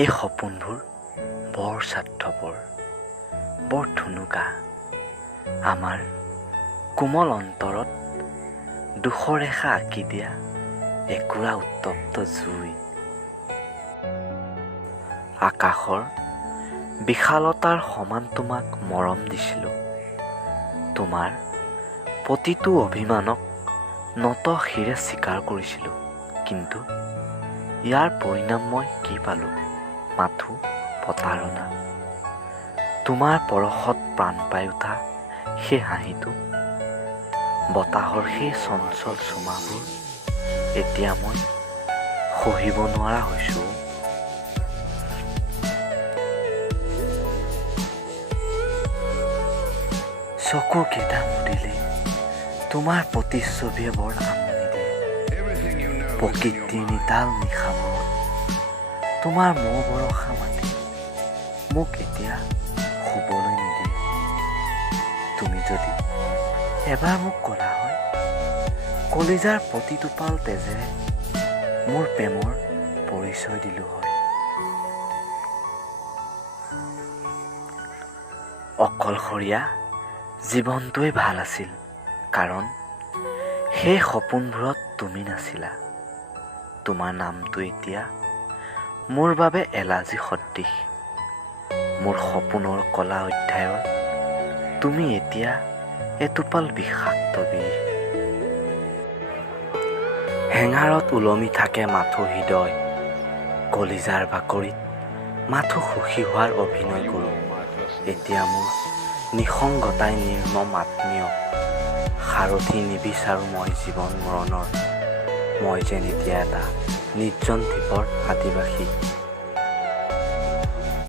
এই সপোনবোৰ বৰ স্বাৰ্থপৰ, বৰ ঠুনুকা। আমাৰ কোমল অন্তৰত দুখৰেখা আঁকি দিয়া একুৰা উত্তপ্ত জুই। আকাশৰ বিশালতাৰ সমান তোমাক মৰম দিছিলোঁ। তোমাৰ প্ৰতিটো অভিমানক নত শিৰে স্বীকাৰ কৰিছিলোঁ। কিন্তু ইয়াৰ পৰিণাম মই কি পালোঁ? মাথো প্ৰতাৰণা। তোমাৰ পৰশত প্ৰাণ পাই উঠা সেই হাঁহিটো, বতাহৰ সেই চঞ্চল চুমাবোৰ এতিয়া মই সহিব নোৱাৰা হৈছোঁ। চকুকেইটা মুদিলে তোমাৰ প্ৰতিচ্ছবিয়ে বৰ আমনি দিয়ে। প্ৰকৃতিৰ নিতাল নিশামৰত তোমাৰ মৌ বৰষা মাতি মোক এতিয়া শুবলৈ নিদিয়ে। তুমি যদি এবাৰ মোক ক'লা হয়, কলিজাৰ প্ৰতিটোপাল তেজেৰে মোৰ প্ৰেমৰ পৰিচয় দিলোঁ হয়। অকলশৰীয়া জীৱনটোৱেই ভাল আছিল, কাৰণ সেই সপোনবোৰত তুমি নাছিলা। তোমাৰ নামটো এতিয়া মোৰ বাবে এলাৰ্জি সদৃশ। মোৰ সপোনৰ কলা অধ্যায়ৰ তুমি এতিয়া এটোপাল বিষাক্ত বিষ। হেঙাৰত ওলমি থাকে মাথো হৃদয়, কলিজাৰ বাকৰিত মাথো সুখী হোৱাৰ অভিনয় কৰোঁ। এতিয়া মোৰ নিসংগতাই নিৰ্মম আত্মীয়, সাৰথি নিবিচাৰোঁ মই জীৱন মৰণৰ। মই যেন এতিয়া এটা নিৰ্জন দ্বীপৰ আদিবাসী।